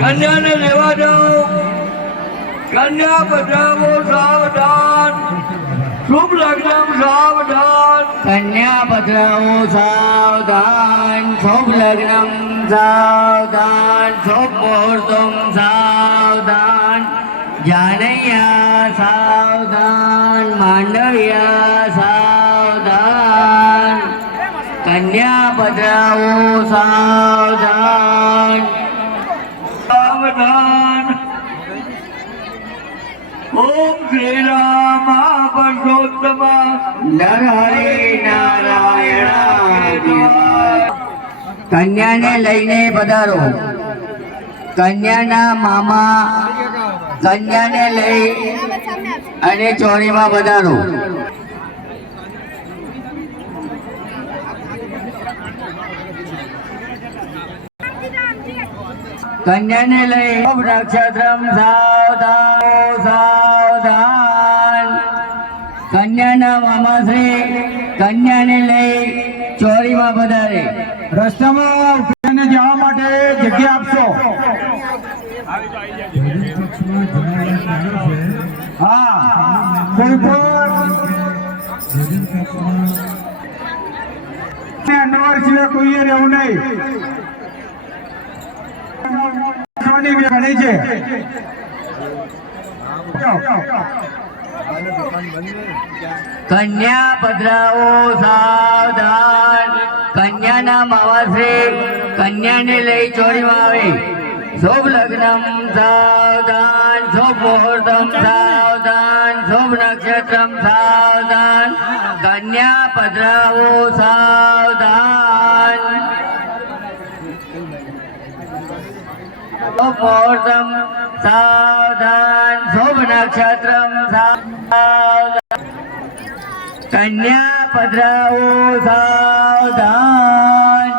કન્યાને લેવા જાઓ. કન્યા બચાવો સાવધાન. શુભ લગ્ન સાવધાન. કન્યા પધરાવો સાવધાન. શુભ લગ્નમ, સાવધાન. શુભ મુહૂર્તમ, સાવધાન. જાનૈયા, સાવધાન. માંડવ્યા, સાવધાન. કન્યા પધરાવો સાવધાન સાવધાન ઓમ શ્રી રામ પરસોત્તમ કન્યાને લઈને પધારો. કન્યાના મામા કન્યાને લઈ અને ચોરીમાં પધારો. કન્યાને લઈ નક્ષત્રમ સાવધાન મામાશ્રી કન્યાને લઈ ચોરીમાં વધારે રસ્તામાં જવા માટે જગ્યા આપશો. હા, કોઈ પણ કોઈએ રહેવું નહીં. ઘણી છે. કન્યા પધરાવો સાવધાન. કન્યાના મામાશ્રી કન્યાને લઈ ચોરીમાં આવે. શુભ લગ્નમ સાવધાન શુભ મુહૂર્તમ સાવધાન. શુભ નક્ષત્રમ સાવધાન. કન્યા પધરાવો સાવધાન. શુભ મુહૂર્તમ સાવધાન. શુભ નક્ષત્રમ સાવધાન કન્યા પધરાવો સાવધાન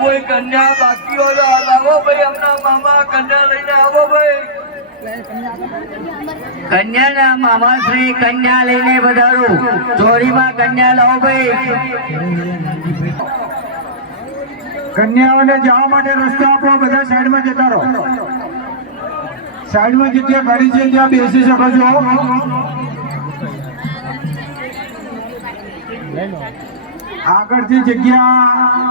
કોઈ કન્યા બાકી હોય આવો ભાઈ હમણાં મામા કન્યા લઈને આવો ભાઈ. કન્યાના મામાશ્રી કન્યા લઈને પધારો. ચોરીમાં કન્યા લાવો ભાઈ. કન્યાઓને જવા માટે રસ્તો આપો બધા સાઈડમાં જતા રહો. સાઈડમાં જગ્યા ગાડી છે ત્યાં બેસી શકો છો. આગળથી જગ્યા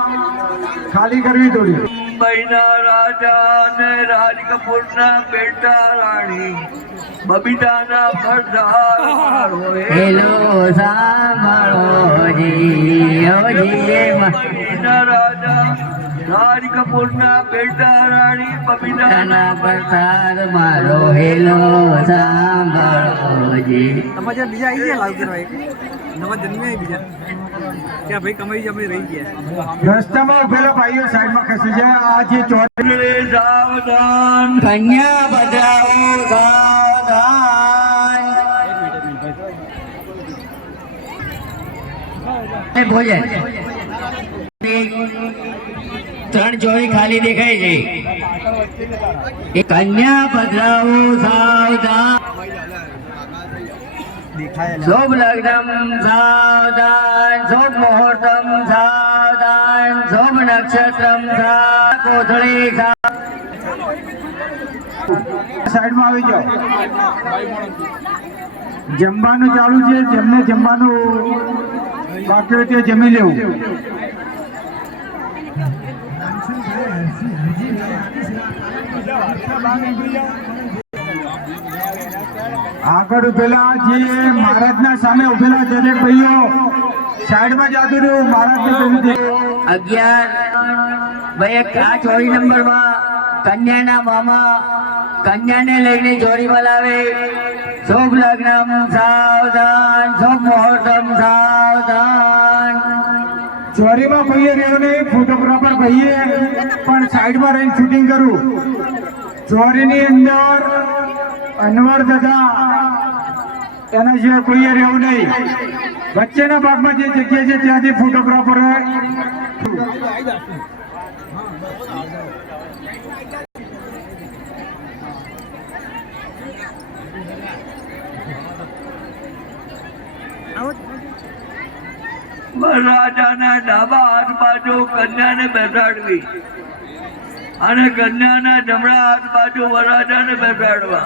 ખાલી કરવી થોડી. મુંબઈના રાજા અને રાજ કપૂરના બેટા રાણી બબીતાના એ હેલો સાંભળો જી ઓ જી મુંબઈના રાજા રાજ કપૂરના બેટા રાણી બબીતાના તાના પ્રસાદ મારો. હેલો સાંભળો જી તમારે બીજા આવી ગયા લાવ કરવા એક નવા જન્મે બીજા ત્યાં ભાઈ કમાઈ જમી રહી ગયા રસ્તામાં ઉભેલા ભાઈઓ સાઈડમાં ખસી જાય આ જે ચોરી રે સાવધાન કન્યા બધાઓ સાવધાન એ ભોજન ત્રણ ચોરી ખાલી દેખાય છે એ કન્યા પધરાવો સાવધાન શુભ લગ્નમ સાવધાન શુભ મુહૂર્તમ સાવધાન શુભ નક્ષત્રમ સા કોથળી સા સાઈડમાં આવી જાઓ. જમવાનું ચાલુ છે જેમને જમવાનું બાકી હોય તે જમી લેવું. આગળ ઉભેલા જે મહારાજના સામે ઉભેલા દરેક ભાઈઓ સાઈડમાં જાતું રહ્યું મહારાજને પેલું અગિયાર ભાઈ એક આ ચોરી નંબરમાં કન્યાના મામા કન્યાને લઈને ચોરીમાં લાવે શુભ લગ્નમ સાવધાન શુભ મુહૂર્તમ સાવધાન. ચોરીમાં ભાઈએ રહ્યો નહીં ફોટોગ્રાફર ભાઈએ પણ સાઈડમાં રહીને શૂટિંગ કરવું ચોરીની અંદર અનવર દાદા એના સિવાય કોઈએ રહેવું નહીં. વચ્ચેના ભાગમાં જે જગ્યા છે ત્યાંથી ફોટોગ્રાફર રાજાના ડાબા હાથ બાજુ કન્યાને બેસાડવી અને કન્યાના જમણા હાથ બાજુ વરાજાને બેસાડવા.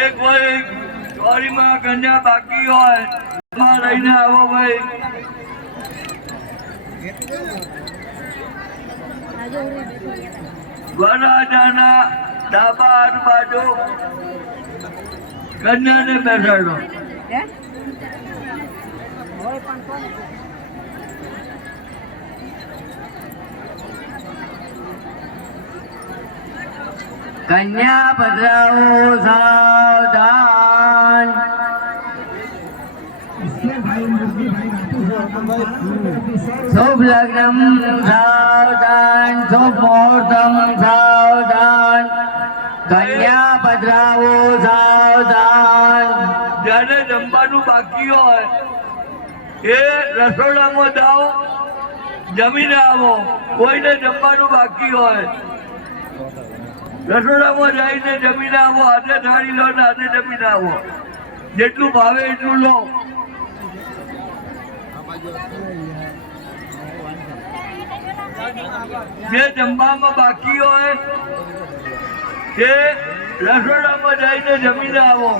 એક ભાઈ ચોરીમાં કન્યા બાકી હોય. એમાં લઈને આવો ભાઈ. વરરાજાના ડાબા હાથ બાજુ બેસાડો. કન્યા પધરાવો સાવધાન શુભ લગ્ન સાવધાન. શુભ મુહૂર્તમ સાવધાન કન્યા પધરાવો સાવધાન જ્યારે જમવાનું બાકી હોય, એ રસોડામાં જાઓ, જમીને આવો. કોઈને જમવાનું બાકી હોય રસોડામાં જઈને જમીને આવો, આજે થાળી લો ને હાથે જમીને આવો. જેટલું ભાવે એટલું લો. જે જમવામાં બાકી હોય, તે રસોડામાં જઈને જમીને આવો.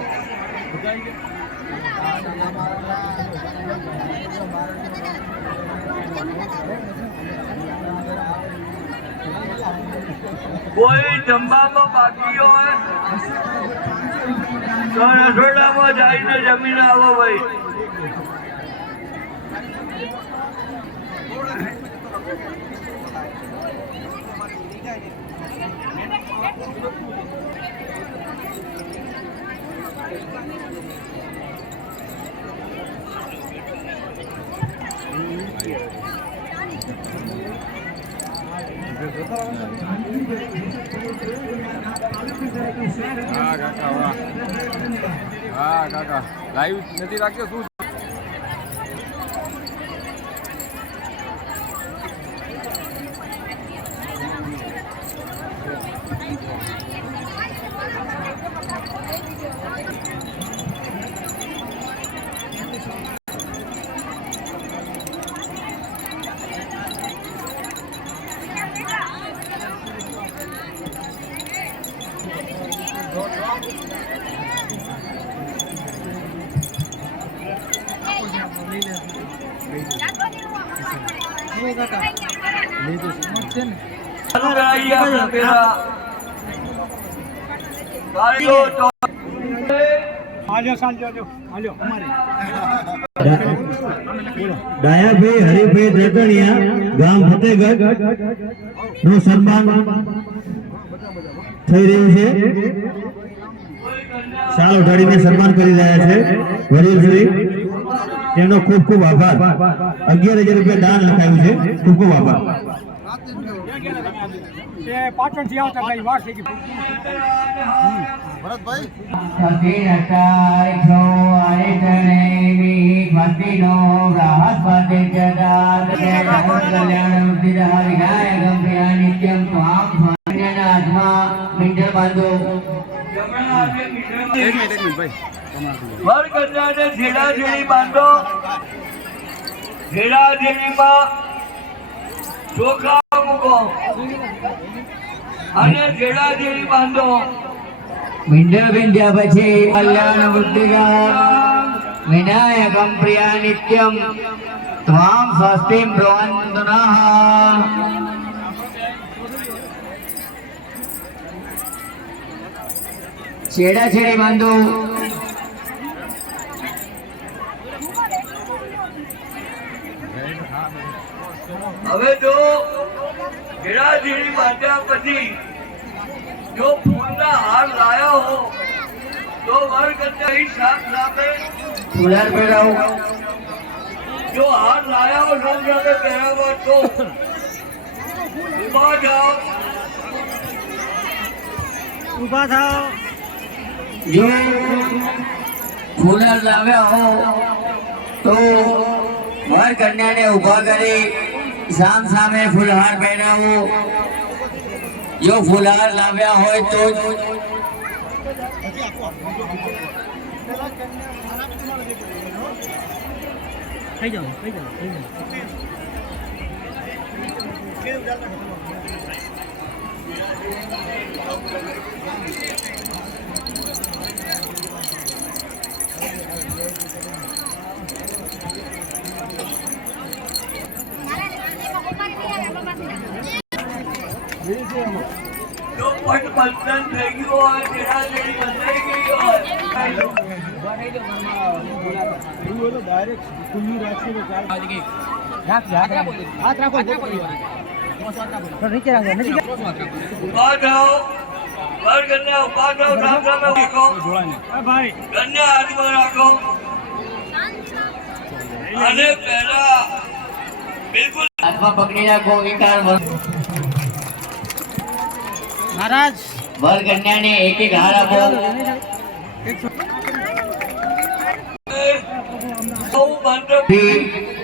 કોઈ જમવામાં બાકી હોય તો રસોડામાં જઈને જમીને આવો ભાઈ. હા કાકા વાહ. હા કાકા. લાઈવ નથી રાખ્યો શું ડાયાભાઈ હરિભાઈ દ્રકણિયા ગામ ફતેગઢનું સન્માન થઈ રહ્યું છે. સાલ ઉઠાડીને સન્માન કરી રહ્યા છે વડીલ શ્રી. ખૂબ ખૂબ આભાર. અગિયાર હજાર રૂપિયા દાન લખાયું છે. ખૂબ ખૂબ આભાર. નિત્યમ મીંઢર બાંધો. અને મીંઢર વિંધ્યા પછી કલ્યાણ વિનાયકમ પ્રિયા નિત્યમ ત્વામ સ્વસ્તિમ બ્રવંતુનઃ છેડા છેડી બાંધો હવે જો છેડા છેડી બાંધ્યા પછી જો ફૂલના હાર લાયા હો તો વર કન્યા ઈ સાથ સામે ફુલાર પહેરાવો જો હાથ લાયા હો સામે પહેરાવા તો ઊભા જાઓ ઊભા થાઓ. જો કુલર લાવ્યા હો તો વર કન્યાને ઊભા કરી સામ સામે ફૂલહાર પહેરાવો જો ફૂલહાર લાવ્યા હોય તો થઈ જાઓ જો પટ બંધન થઈ ગયું હોય તેના જેવી બંધાઈ ગઈ હોય હાથ રાખો નીચે રાખો નીચે ઊભા જાઓ વર કન્યા ઊભા જાઓ સામ સામે રાખો ભાઈ કન્યા હાથમાં રાખો અને પહેલા બિલકુલ હાથમાં પકડી રાખો વિકાર વર મહારાજ. વર કન્યાને એક એક હાર આપો.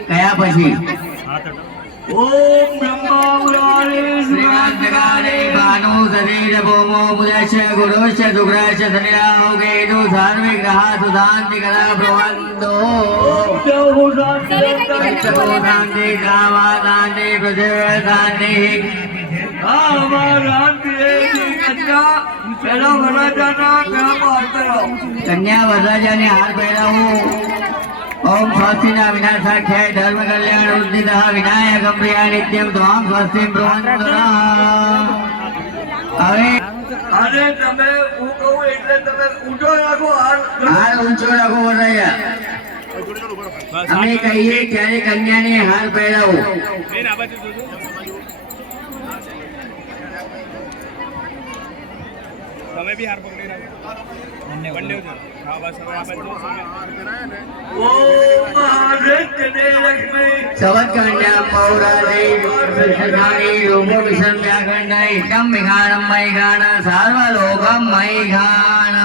કયા પછી? ઓમ બ્રહ્મા મુરારે શ્રીકાંતકારે ભાનુ શરીર ભૌમો મુદશ્ચ ગુરુશ શુક્રશ્ચ શનિરાહો કેતુ ધાર્મિક ગ્રહા સુધાંતિ કલા પ્રવંદો શાંતિ ગ્રામા શાંતિ પૃથ્વી શાંતિ પેલા વરાજાના ગ્રામ કરો કન્યા વરરાજાને હાર પહેરાવું ઓમ સ્વસ્તિના વિનાશાખ્યાય ધર્મ કલ્યાણ ઉદ્દિત વિનાયકમ પ્રિયા નિત્યમ ત્વામ સ્વસ્તિ પ્રવંદના હવે અને તમે હું કહું એટલે તમે ઊંધો રાખો હાર હાર ઊંચો રાખો વરરાજા અમે કહીએ ત્યારે કન્યાને હાર પહેરાવો તમે બી હાર પકડી રાખો. બંને હા બસ હવે આ બાજુ ઓમ હરિકને કન્યા પૌરાદે સદાની લોકો વિષમ વ્યાકરણય એકમ વિઘાણમ મૈઘાણ સાર્વલોકમ મૈઘાણ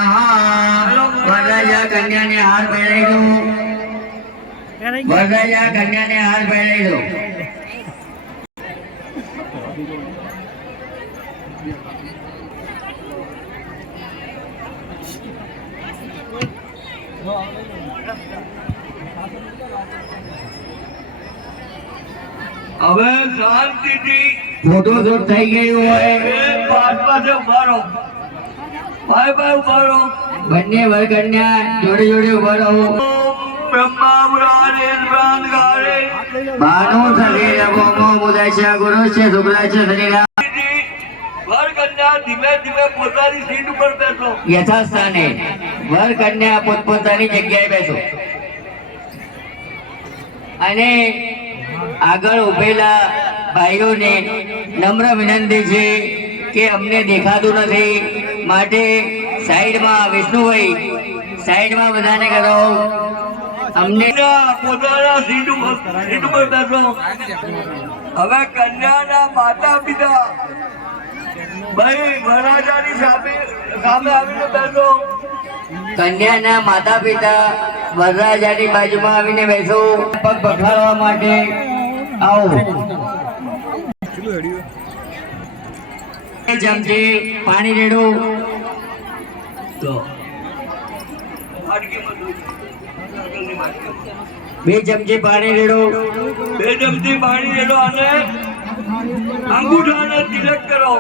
વરરાજા કન્યાને હાર પહેરાઈ દો। વરરાજા કન્યાને હાર પહેરાઈ દો। હવે શાંતિથી ફોટો શૂટ થઈ ગયું હોય. એ પાસે ઊભા ભાઈ ભાઈ ઉભારો. બંને વર કન્યા જોડે જોડે ઊભા રહો ઓમ બ્રહ્મા મુરારે પ્રાણકારે શરીર ભૌમો મુદશ્ય ગુરુશ્ચ શુક્લશ્ચ શરીરા વર કન્યા ધીમે ધીમે પોતાની સીટ ઉપર બેસો. યથાસ્થાને વર કન્યા પોતપોતાની જગ્યાએ બેસો. અને આગળ ઉભેલા ભાઈઓને નમ્ર વિનંતી છે કે અમને દેખાતું નથી. માટે સાઈડમાં વિષ્ણુભાઈ સાઈડમાં બધાને કરો અમને પોતાના સીટ ઉપર બેસો. હવે કન્યાના માતા પિતા ભાઈ વરરાજાની સામે સામે આવીને બેસો. કન્યાના માતા પિતા વરરાજાની બાજુમાં આવીને બેસો. પગ પકડવા માટે આવો. બે ચમચી પાણી રેડો. તો. બે ચમચી પાણી રેડો. બે ચમચી પાણી રેડો અને અંગૂઠાને તિલક કરો.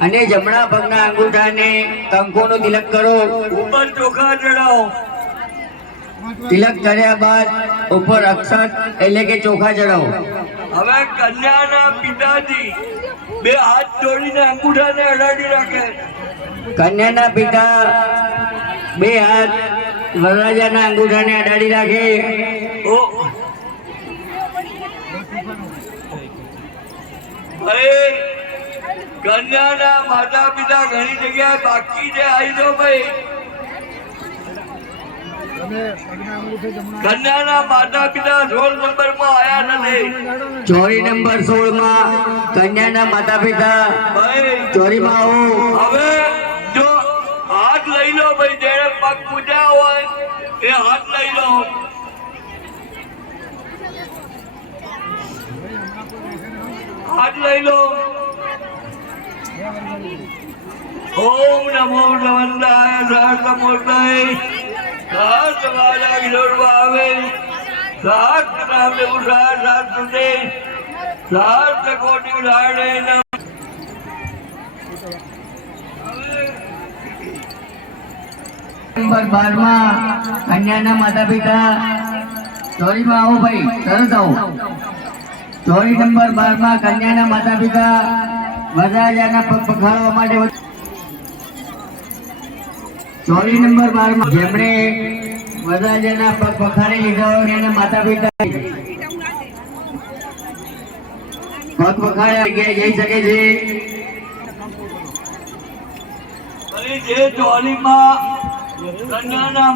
અને જમણા પગના અંગૂઠાને કંકુનું તિલક કરો. ઉપર ચોખા ચડાવો. તિલક કર્યા બાદ ઉપર અક્ષત એટલે કે ચોખા ચડાવો. હવે કન્યાના પિતાજી બે હાથ જોડીને અંગૂઠાને અડાડી રાખે. કન્યાના પિતા બે હાથ વરરાજાના અંગૂઠાને અડાડી રાખે. ઓ. ભાઈ કન્યાના માતા પિતા ઘણી જગ્યાએ બાકી છે આવી દો ભાઈ. કન્યાના માતા પિતા રોલ નંબરમાં આયા નથી ચોરી નંબર સોળમાં કન્યાના માતા પિતા. ભાઈ ચોરીમાં આવો. હવે જો હાથ લઈ લો ભાઈ જેને પગ પૂજા હોય એ હાથ લઈ લો. હાથ લઈ લો. ઓમ નમો નમંદાય સહસ્રમૂર્તય સહસ્રવાજા વિલોડવા આવે સહસ્ર નામ દેવું સહસ્ર સુદે સહસ્ર કોટી ઉદાહરણે નમઃ નંબર બારમાં કન્યાના માતા પિતા ચોરીમાં આવો ભાઈ તરત આવો ચોરી નંબર બારમાં કન્યાના માતા પિતા વરરાજાના પગ પખાડવા માટે ચોરી નંબર બારમાં જેમણે વરરાજાના પગ પખાડી લીધા હોય એના માતા પિતા પગ પખાડ્યા જગ્યાએ જઈ શકે છે. જે ચોરીમાં કન્યાના